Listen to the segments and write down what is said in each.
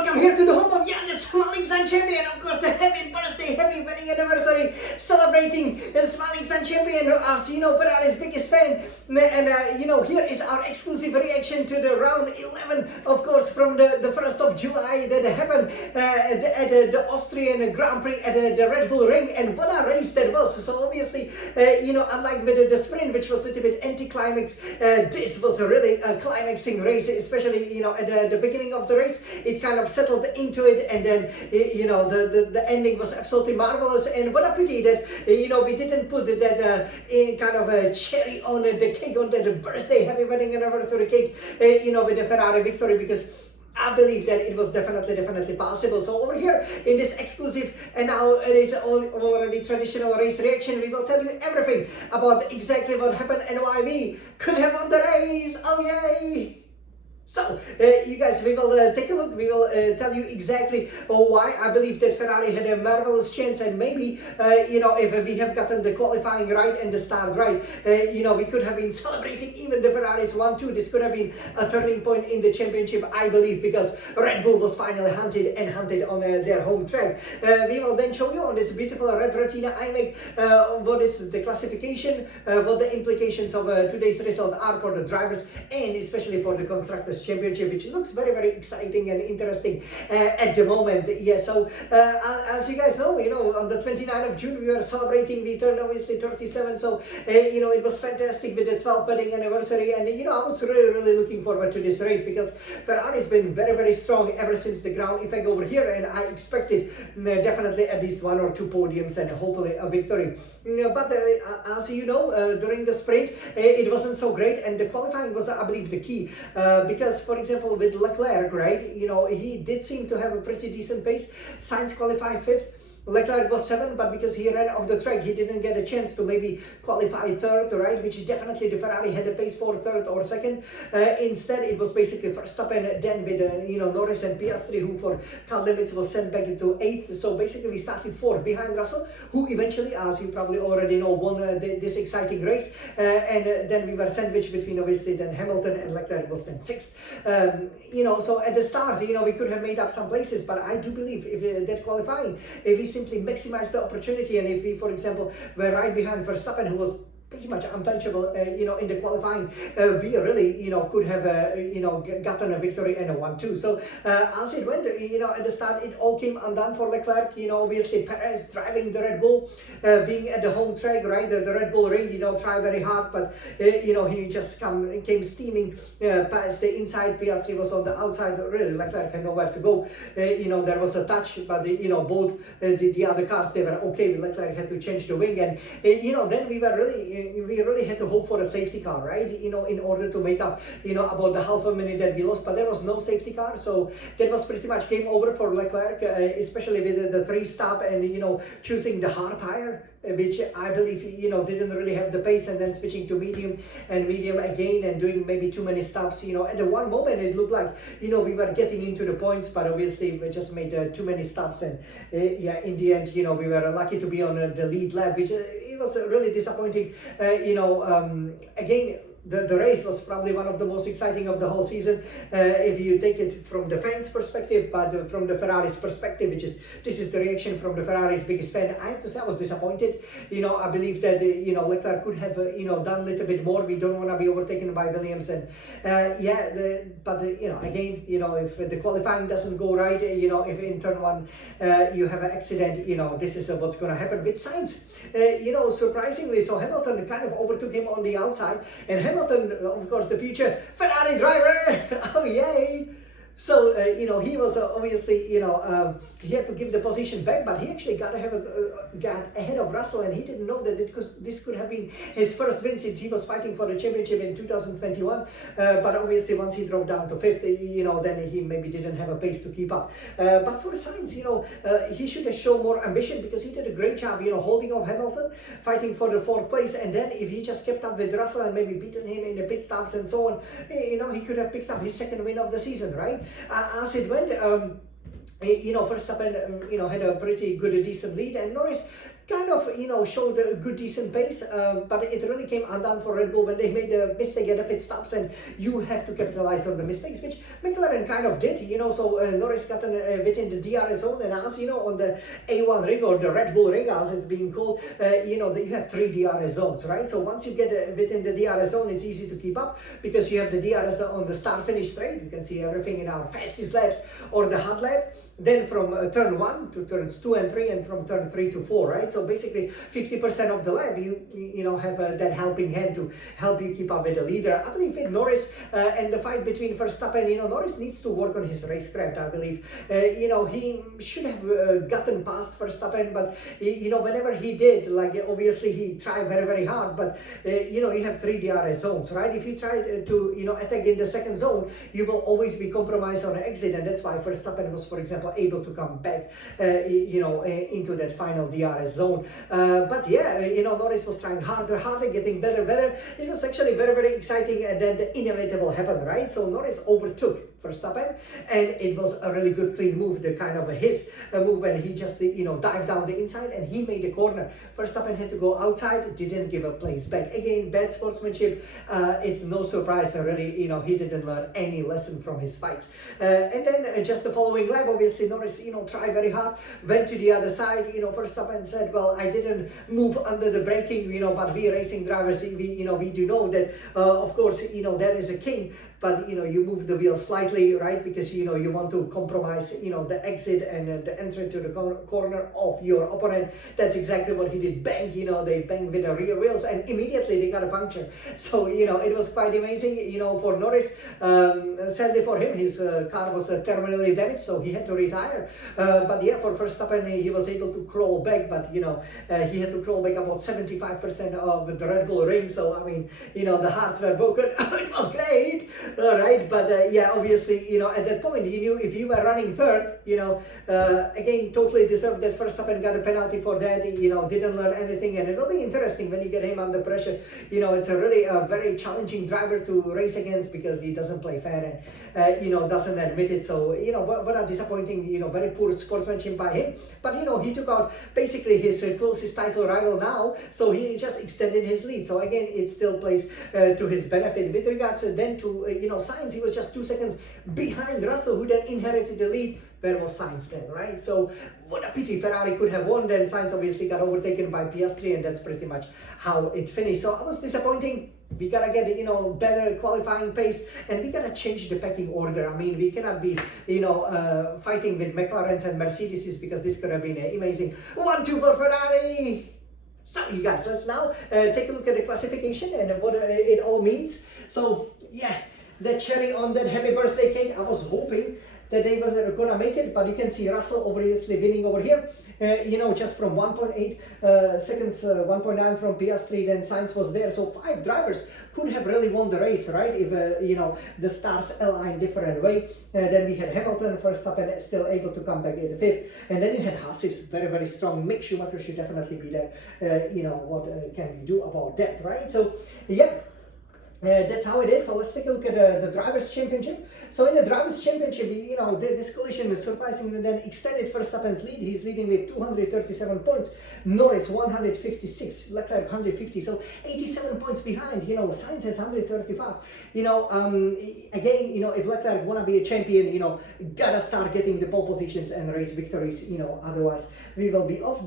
welcome here to the home of youngest Smiling Sun champion. Of course, the happy birthday, happy wedding anniversary, celebrating the Smiling Sun champion, as you know, Ferrari's biggest fan. And here is our exclusive reaction to the round 11, of course, from the 1st of July that happened at the Austrian Grand Prix at the Red Bull Ring. And what a race that was. So obviously, unlike with the sprint, which was a little bit anti-climax, this was a really climaxing race, especially, at the beginning of the race. It kind of settled into it, and then the ending was absolutely marvelous. And what a pity that we didn't put that kind of a cherry on the cake, on that birthday, happy wedding anniversary cake, with the Ferrari victory, because I believe that it was definitely possible. So over here in this exclusive, and now it is already traditional race reaction, we will tell you everything about exactly what happened and why we could have won the race. Oh yay! So, you guys, we will take a look. We will tell you exactly why I believe that Ferrari had a marvelous chance, and maybe, if we have gotten the qualifying right and the start right, we could have been celebrating even the Ferraris 1-2. This could have been a turning point in the championship, I believe, because Red Bull was finally hunted on their home track. We will then show you on this beautiful red retina iMac what is the classification, what the implications of today's result are for the drivers, and especially for the constructors championship, which looks very exciting and interesting at the moment. Yeah, so as you guys know, on the 29th of June we were celebrating, we turned obviously 37, so it was fantastic with the 12th wedding anniversary. And I was really looking forward to this race, because Ferrari's been very strong ever since the ground effect over here, and I expected definitely at least 1 or 2 podiums and hopefully a victory. But as you know, during the sprint it wasn't so great, and the qualifying was, I believe, the key, because for example with Leclerc, right, he did seem to have a pretty decent pace. Sainz qualified 5th. Leclerc was 7th, but because he ran off the track, he didn't get a chance to maybe qualify 3rd, right? Which definitely the Ferrari had a pace for 3rd or 2nd. Instead, it was basically Verstappen, then with Norris and Piastri, who for car limits was sent back into 8th. So basically, we started 4th behind Russell, who eventually, as you probably already know, won this exciting race. And then we were sandwiched between obviously then Hamilton, and Leclerc was then 6th. So at the start, we could have made up some places, but I do believe if that qualifying, if we simply maximize the opportunity, and if we, for example, were right behind Verstappen, who was pretty much untouchable, in the qualifying, we really, could have, gotten a victory and a 1-2. So as it went, at the start, it all came undone for Leclerc. Obviously Perez driving the Red Bull, being at the home track, right, the Red Bull Ring, tried very hard, but he just came steaming past the inside. Piastri was on the outside. Really, Leclerc had nowhere to go. There was a touch, but both the other cars, they were okay. Leclerc had to change the wing, and then we really had to hope for a safety car, right? In order to make up, about the half a minute that we lost. But there was no safety car, so that was pretty much game over for Leclerc, especially with the 3-stop and choosing the hard tire, which I believe didn't really have the pace, and then switching to medium again, and doing maybe too many stops. At the one moment it looked like we were getting into the points, but obviously we just made too many stops, and in the end we were lucky to be on the lead lap, which it was really disappointing. Again, the race was probably one of the most exciting of the whole season, if you take it from the fans' perspective, but from the Ferrari's perspective, this is the reaction from the Ferrari's biggest fan. I have to say I was disappointed. I believe that Leclerc could have done a little bit more. We don't want to be overtaken by Williams, and again, if the qualifying doesn't go right, if in turn 1 you have an accident, this is what's going to happen with Sainz. Surprisingly, so Hamilton kind of overtook him on the outside, and Hamilton, of course, the future Ferrari driver. Oh yay! So, he was obviously, he had to give the position back, but he actually got ahead of Russell, and he didn't know that this could have been his first win since he was fighting for the championship in 2021. But obviously, once he dropped down to 5th, then he maybe didn't have a pace to keep up. But for Sainz, he should have shown more ambition, because he did a great job, holding off Hamilton, fighting for the 4th place. And then if he just kept up with Russell and maybe beaten him in the pit stops and so on, he could have picked up his 2nd win of the season, right? As it went, Verstappen, had a pretty good, decent lead, and Norris kind of, showed a good, decent pace, but it really came undone for Red Bull when they made a mistake at the pit stops, and you have to capitalize on the mistakes, which McLaren kind of did, so Norris got within the DRS zone, and as you know, on the A1 ring, or the Red Bull ring as it's being called, you have 3 DRS zones, right? So once you get within the DRS zone, it's easy to keep up because you have the DRS on the start-finish straight. You can see everything in our fastest laps or the hard lap. Then from turn 1 to turns 2 and 3, and from turn 3 to 4, right? So basically 50% of the lap you have that helping hand to help you keep up with the leader. I believe with Norris and the fight between Verstappen, Norris needs to work on his racecraft, I believe. He should have gotten past Verstappen, but whenever he did, like obviously he tried very, very hard, but you have 3 DRS zones, right? If you try to attack in the second zone, you will always be compromised on the exit, and that's why Verstappen was, for example, able to come back, into that final DRS zone. But yeah, Norris was trying harder, getting better. It was actually very, very exciting, and then the inevitable happened, right? So Norris overtook Verstappen, and it was a really good clean move, the kind of his move when he just dived down the inside and he made the corner. Verstappen had to go outside, didn't give a place back. Again, bad sportsmanship. It's no surprise, really, he didn't learn any lesson from his fights. And then just the following lap, obviously Norris tried very hard, went to the other side. Verstappen said, well, I didn't move under the braking, but we racing drivers, we do know that of course there is a king, but you move the wheel slightly, right? Because you want to compromise the exit and the entry to the corner of your opponent. That's exactly what he did. Bang, they banged with the rear wheels, and immediately they got a puncture. So it was quite amazing for Norris. Sadly for him, his car was terminally damaged, so he had to retire. But yeah, for Verstappen, he was able to crawl back, but he had to crawl back about 75% of the Red Bull ring. So I mean, the hearts were broken. It was great. All right, but yeah, obviously, at that point, you knew if you were running third, again, totally deserved that Verstappen got a penalty for that. Didn't learn anything, and it will be interesting when you get him under pressure. It's a really very challenging driver to race against because he doesn't play fair and doesn't admit it. So what a disappointing, very poor sportsmanship by him. But he took out basically his closest title rival now, so he just extended his lead. So again, it still plays to his benefit. With regards then to Sainz, he was just 2 seconds behind Russell, who then inherited the lead. Where was Sainz then, right? So what a pity. Ferrari could have won. Then Sainz obviously got overtaken by Piastri, and that's pretty much how it finished. So I was disappointing. We gotta get better qualifying pace, and we gotta change the pecking order. I mean, we cannot be fighting with McLarens and Mercedes, because this could have been an amazing 1-2 for Ferrari. So you guys, let's now take a look at the classification and what it all means. So yeah, the cherry on that happy birthday cake, I was hoping that they was gonna make it, but you can see Russell obviously winning over here, just from 1.8 seconds, 1.9 from Piastri, then Sainz was there. So 5 drivers could have really won the race, right? If the stars align different way. Then we had Hamilton, Verstappen still able to come back in the 5th, and then you had Haas, very, very strong. Mick Schumacher should definitely be there. What can we do about that, right? So yeah. That's how it is. So let's take a look at the Drivers' Championship. So in the Drivers' Championship, this collision is surprisingly then extended Verstappen's lead. He's leading with 237 points. Norris 156, Leclerc 150. So 87 points behind. Sainz has 135. Again, if Leclerc wanna be a champion, gotta start getting the pole positions and race victories. Otherwise we will be off.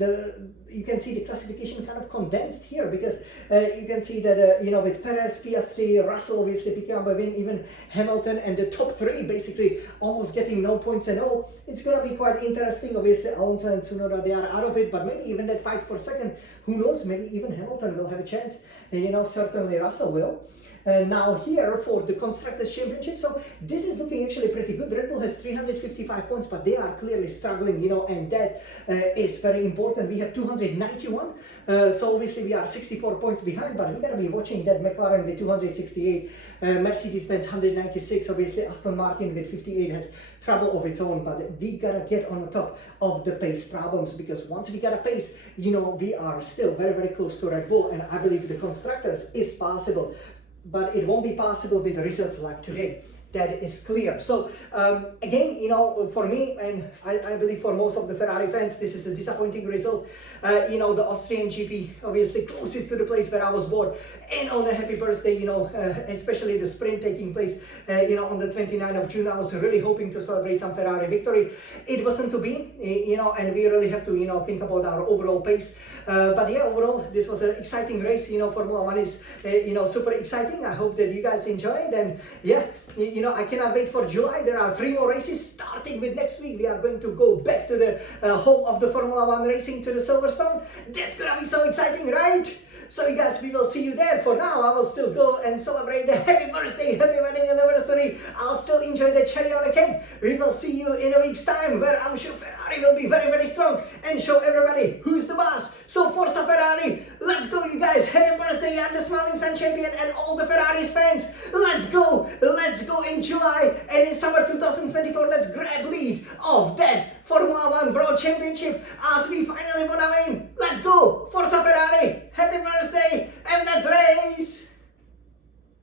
You can see the classification kind of condensed here, because you can see that with Perez, Piastri, Russell obviously picking up a win, even Hamilton, and the top 3 basically almost getting no points at all. It's gonna be quite interesting. Obviously Alonso and Tsunoda, they are out of it, but maybe even that fight for second, who knows, maybe even Hamilton will have a chance. Certainly Russell will. Now here for the Constructors' Championship, so this is looking actually pretty good. Red Bull has 355 points, but they are clearly struggling, and that is very important. We have 291, so obviously we are 64 points behind, but we gotta be watching that. McLaren with 268, Mercedes-Benz 196, obviously Aston Martin with 58 has trouble of its own, but we gotta get on the top of the pace problems, because once we got a pace, we are still very, very close to Red Bull, and I believe the Constructors is possible. But it won't be possible with the results like today. that is clear. So again, you know, for me, and I believe for most of the Ferrari fans, this is a disappointing result. You know, the Austrian GP, obviously closest to the place where I was born, and on a happy birthday, you know, especially the sprint taking place, you know, on the 29th of June. I was really hoping to celebrate some Ferrari victory. It wasn't to be, you know, and we really have to, you know, think about our overall pace. But yeah, overall, this was an exciting race. You know, Formula One is, you know, super exciting. I hope that you guys enjoyed, and yeah, you know, I cannot wait for July. There are 3 more races starting with next week. We are going to go back to the home of the Formula One racing, to the Silverstone. That's gonna be so exciting, right? So you guys, we will see you there. For now, I will still go and celebrate the happy birthday, happy wedding anniversary. I'll still enjoy the cherry on the cake. We will see you in a week's time, where I'm sure Ferrari will be very, very strong and show everybody who's the boss. So Forza Ferrari, let's go you guys. Happy birthday, I'm the Smiling Sun Champion and all the Ferraris fans. Let's go in July and in summer 2024. Let's grab lead of that Formula One World Championship as we finally wanna win.